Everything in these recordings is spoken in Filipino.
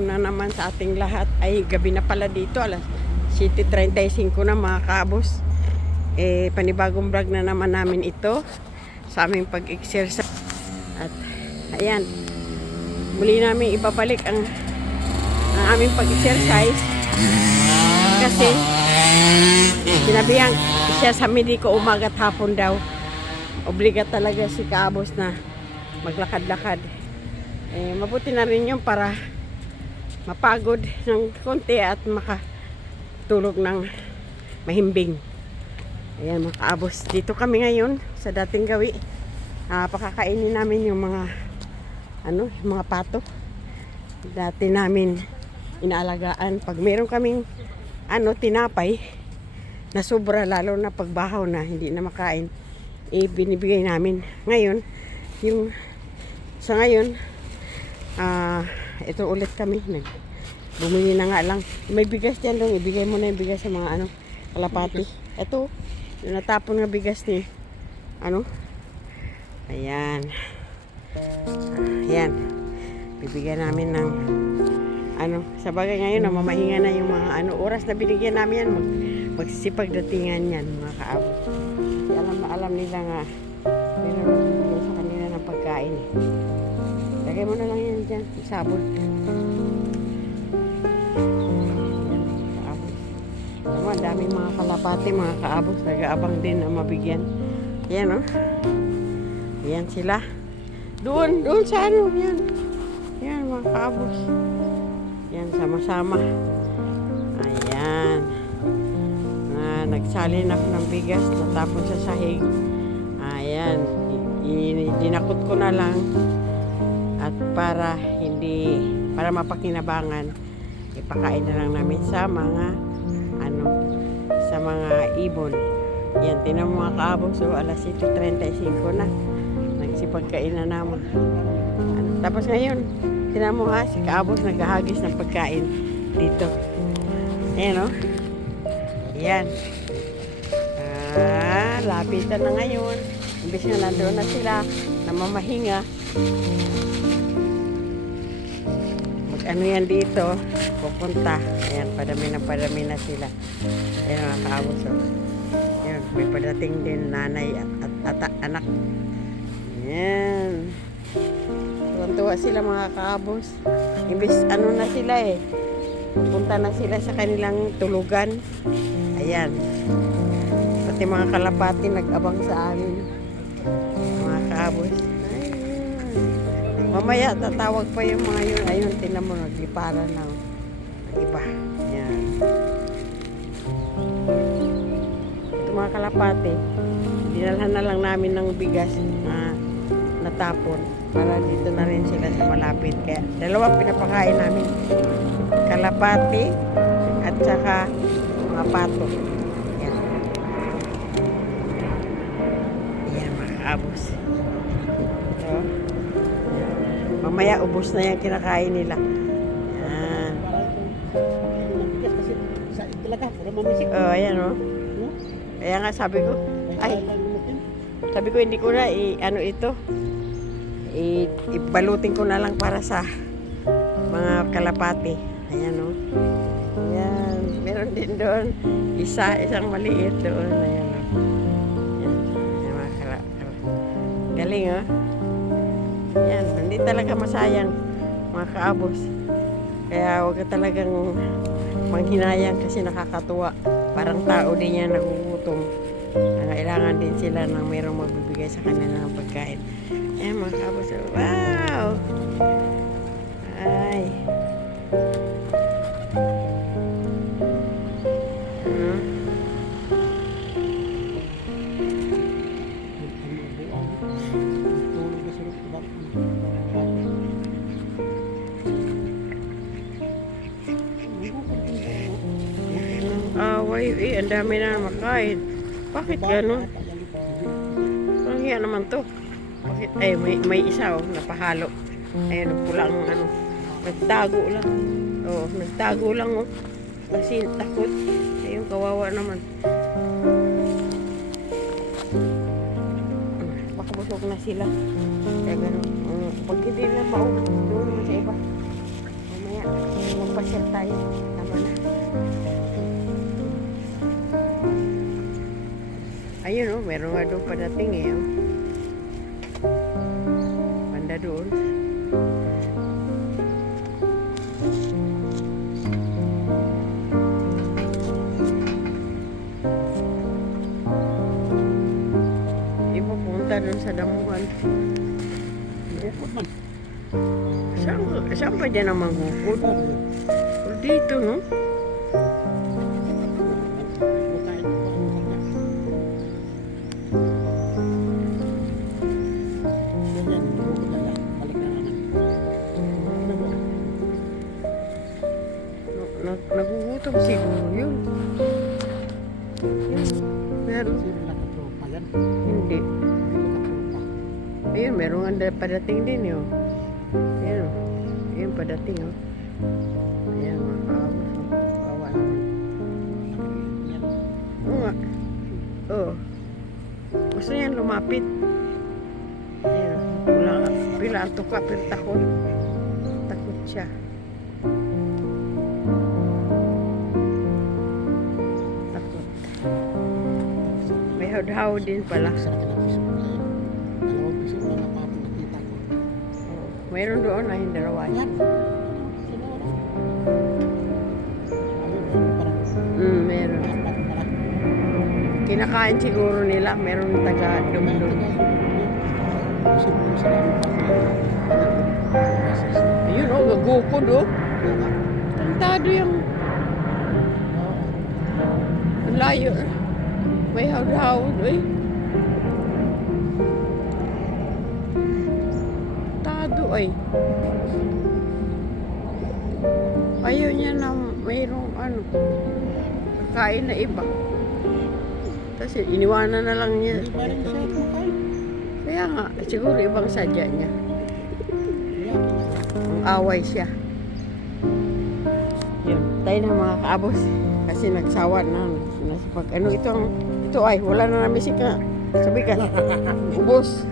hapon na naman sa ating lahat. Ay, gabi na pala dito. Alas 7.35 na mga kabos. Eh, panibagong vlog na naman namin ito sa aming pag-exercise. At, ayan. Muli namin ibabalik ang, ang aming pag-exercise. Kasi, sinabihan siya sa mediko umagat hapon daw. Obligat talaga si Kaabos na maglakad-lakad. Eh, mabuti na rin yun para mapagod ng konti at makatulog ng mahimbing. Ayan mga kaabos. Dito kami ngayon sa dating gawi. Ah, pakakainin namin yung mga ano, yung mga pato. Dati namin inaalagaan. Pag meron kaming ano, tinapay na sobra lalo na pagbahaw na hindi na makain, eh, binibigay namin. Ngayon, yung sa ngayon, ah, ito ulit kami. Nag, bumili na nga lang. May bigas dyan dong. Ibigay mo na yung bigas sa mga ano, kalapati. Ito, yung natapon nga bigas ni, ano, ayan. Ayan. Bibigyan namin ng, ano, sa bagay ngayon, na mamahinga na yung mga ano, oras na binigyan namin yan, mag, magsisipag datingan yan, mga kaabot. Kasi alam alam nila nga, nagbibigay sa kanila ng pagkain. eh. Lagay mo na lang yan dyan, sabon. Tama, daming mga kalapati, mga kaabos, nag-aabang din na mabigyan. Yan, oh. Yan sila. Doon, doon sa ano, yan. Yan, mga kaabos. Yan, sama-sama. Ayan. Na, nagsalin ako ng bigas, natapon sa sahig. Ayan. Dinakot ko na lang. Para hindi, para mapakinabangan, ipakain na lang namin sa mga, ano, sa mga ibon. Yan, tinan mga kaabos, so alas 7.35 na. Nagsipagkain na naman. Ano, tapos ngayon, tinan mo ha, si kaabos naghahagis ng pagkain dito. Ayan o. Ayan. Ah, lapitan na ngayon. Imbis na nandoon na sila, namamahinga. Ano yan dito, pupunta. Ayan, padami na padami na sila. Ayan mga kaabos o. Ayan, may padating din nanay at, at, at anak. Ayan. Tuwan-tuwa sila mga kaabos. Imbis ano na sila eh. Pupunta na sila sa kanilang tulugan. Ayan. Pati mga kalapati nag-abang sa amin. Mga kaabos. Ayan. Mamaya tatawag pa yung mga yun. Ayun, tinan mo, nagliparan na. oh. Ang Iba. Ayan. Ito mga kalapati. Dinalhan na lang namin ng bigas na natapon para dito na rin sila sa malapit. Kaya dalawa pinapakain namin. Kalapati at saka mga pato. Mamaya ubos na yung kinakain nila. Yan. Oh, ayan oh. Kaya nga sabi ko, ay, sabi ko hindi ko na i ano ito. I, ibalutin ko na lang para sa mga kalapati. Ayan oh. Ayan, meron din doon isa, isang maliit doon. Ayan oh. Ayan, Ayan, mga kala, kala- Galing oh. Yan, hindi talaga masayang mga kaabos. Kaya huwag ka talagang manghinayang kasi nakakatuwa. Parang tao din yan nagugutom. Kailangan din sila ng mayroong magbibigay sa kanila ng pagkain. Ayan mga kabos. Wow! Ay. Eh, ang dami na makain. Bakit gano'n? Parang yan naman to. Bakit? Ay, may, may isa oh, napahalo. Ayun, pulang ano. Nagtago lang. Oo, nagtago lang oh. Kasi takot. Ayun, kawawa naman. Baka na sila. Kaya gano'n. Mm, pag hindi na maubos, doon sa iba. Mamaya. Magpasyal tayo. Tama na. Ayun oh, meron nga doon padating eh. Oh. Banda doon. Ipupunta doon sa damuhan. Bukod man. Saan, saan pa dyan ang manghukod? O dito, no? Nagugutom siguro yun. Yun. Meron. Sino yan? Hindi. Ayun, meron nga da- padating din yun. Ayun. Ayun, padating, oh. Ayan, mga oh. Kawa naman. Yan. Oo nga. Oo. Gusto niyan lumapit. Ayun. Wala nga. Pila ang tuka, pero takot. Takot siya. Na parang nakita ko. Mayroon doon? Ayun, ayun, parang Mm, meron. pala. Kinakain siguro nila. Meron taga dumdum. Ayun, oh, gagukod, oh. Tantado yung ang layo. May hawd-hawd, eh. Tado, ay. Ayaw niya na mayroong ano, kakain na iba. Kasi iniwanan na lang niya. Kaya nga, siguro ibang sadya niya. Ang away siya. Yun, tayo na mga kaabos. Kasi nagsawa na. Pag, ano ito ang, ito ay, wala na namin sika. Sabi ka, ubos.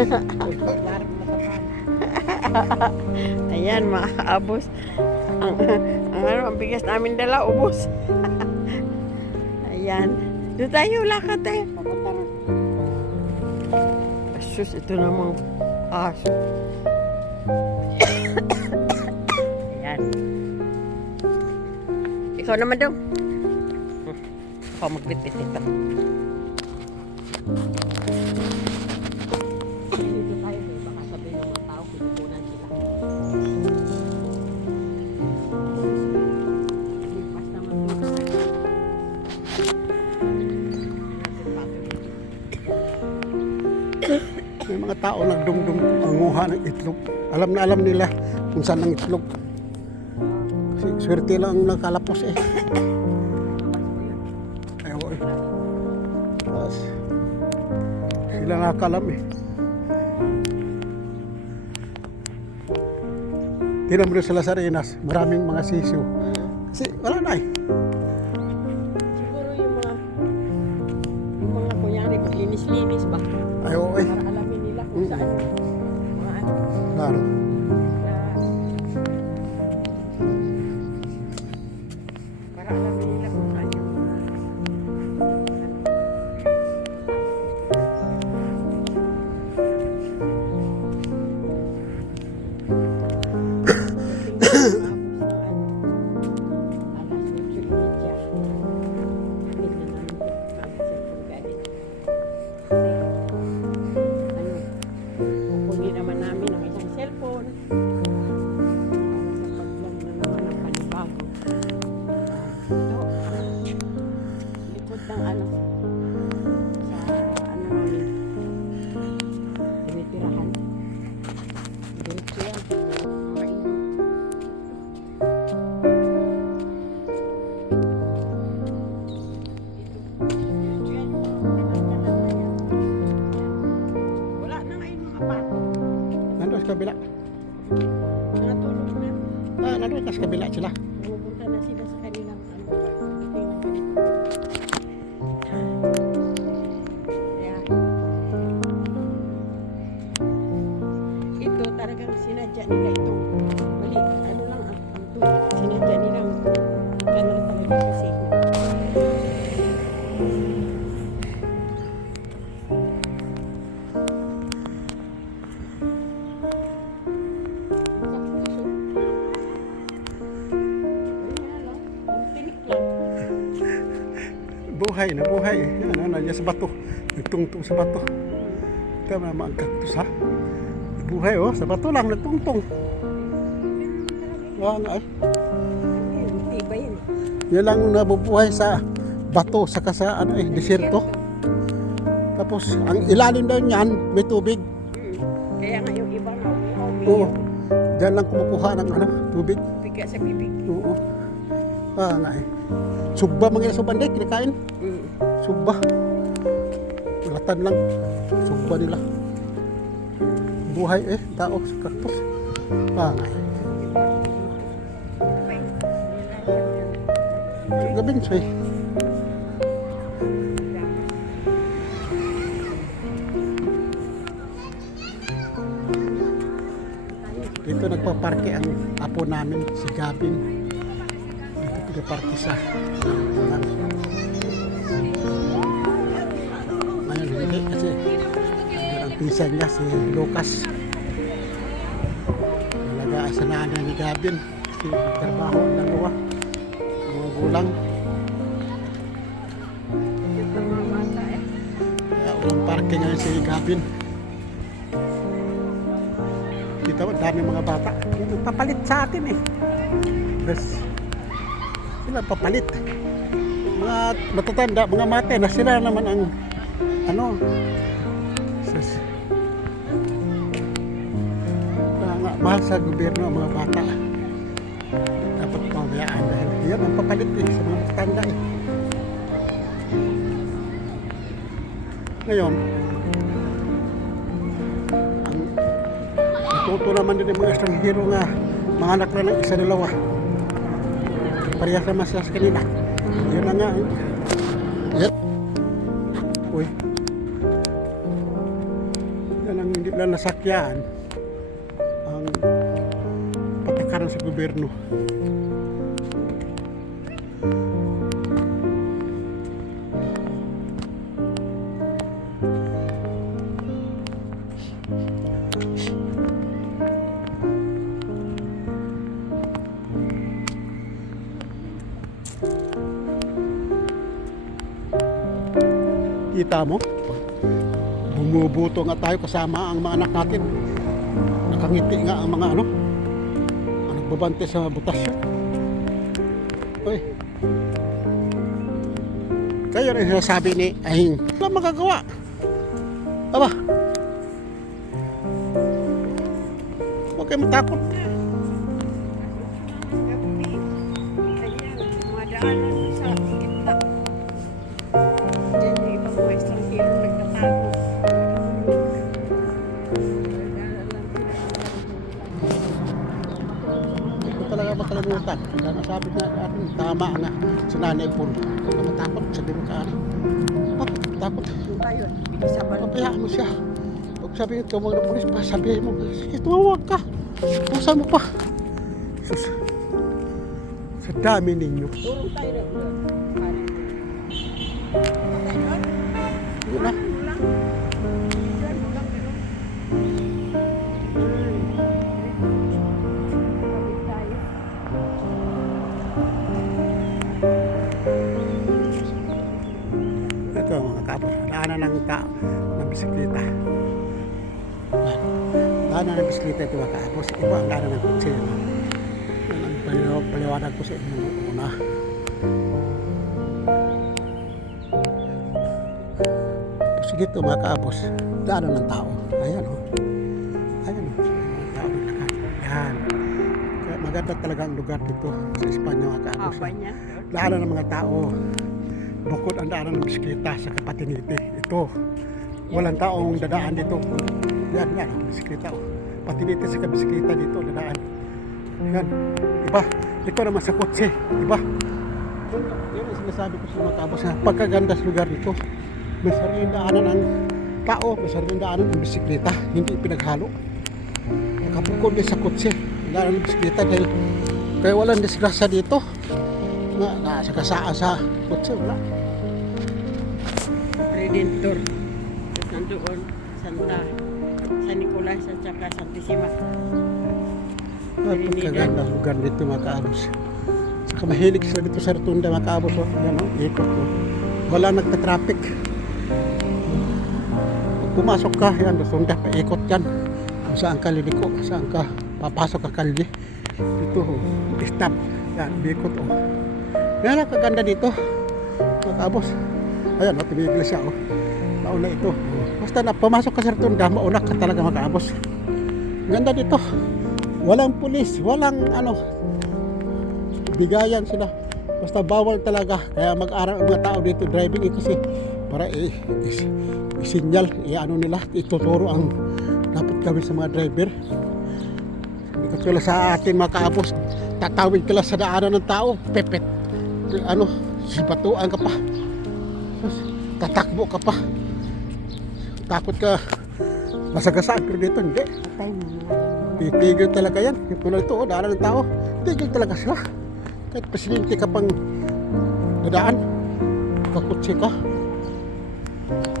Ayan, mga kaabos. Ang, ang ano, ang bigas namin dala, ubos. Ayan. Doon tayo, lakad tayo. Asus, ito namang aso. Ayan. Ikaw naman daw. Ako magbitbit ito. Dito tayo, baka sabihin ng mga tao, pinupunan sila. Lipas naman dito. May mga tao nagdumdum anguha ng itlog. Alam na alam nila kung saan ang itlog. Kasi swerte lang ang nakalapos eh. Sila nakakalam eh. Tinan mo rin sa Arenas, maraming mga sisiw. Kasi wala na eh. Kabila. Nakatulog na. Ah, nandun sa kabila sila. Nabuhay, nabuhay. Yan, ano, nandiyan sa bato. Nagtungtong sa bato. Tama naman ang cactus ha. Nabuhay oh, sa bato lang, nagtungtong. Wala nga eh. Yan lang nabubuhay sa bato, saka sa ano eh, desierto. Tapos, ang ilalim daw niyan, may tubig. Kaya nga yung iba na Oo. Diyan lang kumukuha ng ano, tubig. Biga sa bibig. Oo. Ah, nga eh. Sugba mga sa banday, kinakain. Hmm. Sugba. Ulatan lang. Sugba nila. Buhay eh, tao sa kaktus. Ah, nga eh. Gabing soy. Dito nagpaparke ang apo namin, si Gabin. Pinaparke sa ulan. Ngayon hindi kasi ang pinsan niya si Lucas. Talaga sa nanay ni Gabin. Kasi trabaho ang dalawa. Mga gulang. Kaya walang parke ngayon si Gabin. Dito ang dami mga bata. Papalit sa atin eh. Bes. Sila papalit. Mga matatanda, mga mate na sila naman ang ano. Sus. Nga, mahal sa gobyerno mga bata. Dapat pabayaan dahil yan ang papalit eh sa mga matatanda eh. Ngayon, ang Natuto naman din yung mga estranghero nga mga anak na ng isa dalawa. Parehas naman siya sa kanila. Yun na nga. eh. Yan. Uy. Yan ang hindi na nasakyan. Ang patakaran sa gobyerno. Mo? Bumubuto nga tayo kasama ang mga anak natin. Nakangiti nga ang mga ano. Ang nagbabante sa butasyon. Uy. Kayo rin sinasabi ni Ahing. Wala magagawa. Aba. Huwag kayo matakot. Na natin, tama nga sa nanay po. Huwag ka matakot, sabi mo ka ano. Bakit takot? Yung tayo, binisaban. Papayaan mo siya. Huwag sabihin, tumawag ng polis pa, sabihin mo, sige, tumawag ka. Pusa mo pa. Sus. Sa dami ninyo. Turong tayo na. Doon? Yun na. Daanan ng tao ng bisikleta. Yan. Daanan ng bisikleta ito mga kapos. Iba ang daanan ng kutsi. Yan ang paliw- paliwanag ko sa inyo una. Sige ito mga kapos. Daanan ng tao. Ayan o. Ayan o. Tao naglakad. Yan. Kaya maganda talaga ang lugar dito sa Espanya mga. Haba niya. Daanan ng mga tao. Bukod ang daanan ng bisikleta sa Kapatinite. Ito. Walang taong dadaan dito. Yan, yan. ang Bisikleta. Oh. Patinite sa bisikleta dito. Dadaan. Yan. Iba. Ito naman sa kotse. Iba. Yun, yun ang sinasabi ko sa mga na pagkaganda sa lugar dito. May sariling daanan ang tao. May sariling daanan ang bisikleta. Hindi pinaghalo. Nakapukod din sa kotse. Ang daanan ng bisikleta dahil kaya walang disgrasya dito nga nasa kasaan sa kotse wala Redentor. Tapos nandoon, Santa, San Nicolas at saka Santissima. at pagkaganda ang lugar dito mga kaabos saka mahilig sila dito sa rotunda mga kaabos oh. yan oh, ikot oh. wala nagka-traffic. Pag pumasok ka, yan, sunda, paikot yan. Kung saan ka liliko, saan ka papasok ka kalye. Dito, oh, stop. Yan, bikot, oh. Yan kaganda dito. Mga kabos. Ayan, oh, tumigil siya, oh. Mauna ito. Basta na pumasok ka sa rotunda, mauna ka talaga mga kabos. Ganda dito. Walang pulis, walang ano, bigayan sila. Basta bawal talaga. Kaya mag-aral ang mga tao dito driving eh, kasi para i is, isinyal, i-ano nila, ituturo ang dapat gawin sa mga driver. Hindi ka tulad sa atin mga tatawid ka lang sa daanan ng tao, pepet. Ano, sibatuan ka pa. Tatakbo ka pa. Takot ka masagasaan pero dito hindi. Titigil talaga yan. Yung tulad ito, oh, daanan ng tao. Tigil talaga sila. Kahit presidente ka pang dadaan, kakutsi ka.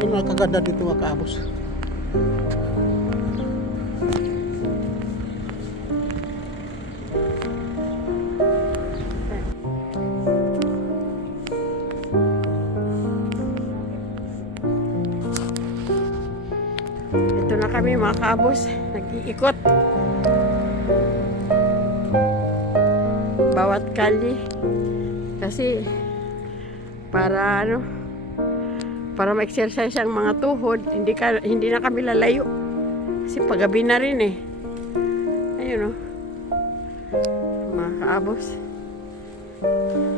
Yun ang kaganda dito mga kaabos. Mga kabos. Nag-iikot. Bawat kali. Kasi para ano para ma-exercise ang mga tuhod, hindi ka hindi na kami lalayo. Kasi paggabi na rin eh. Ayun oh. Mga kaabos. Ayan.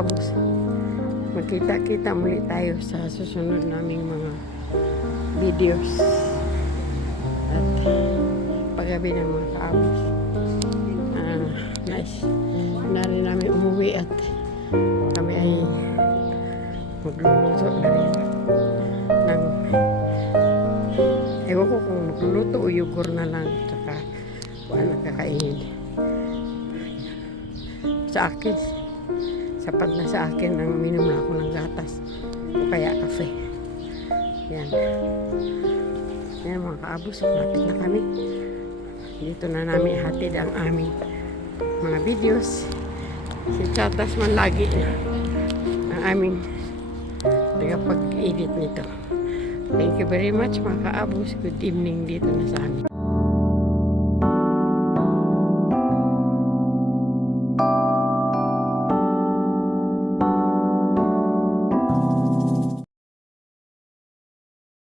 kabos. Magkita-kita muli tayo sa susunod naming mga videos. At paggabi ng mga kabos. Ah, nice. Na rin namin umuwi at kami ay magluluto na rin ng ewan ko kung magluluto o yugor na lang tsaka wala kakainin sa akin sapat na sa akin ang minom na ako ng gatas o kaya kafe yan yan mga kaabos lapit na kami dito na namin hatid ang aming mga videos. Si Chatas man lagi ang aming tagapag-edit nito. Thank you very much mga kaabos. Good evening dito na sa amin.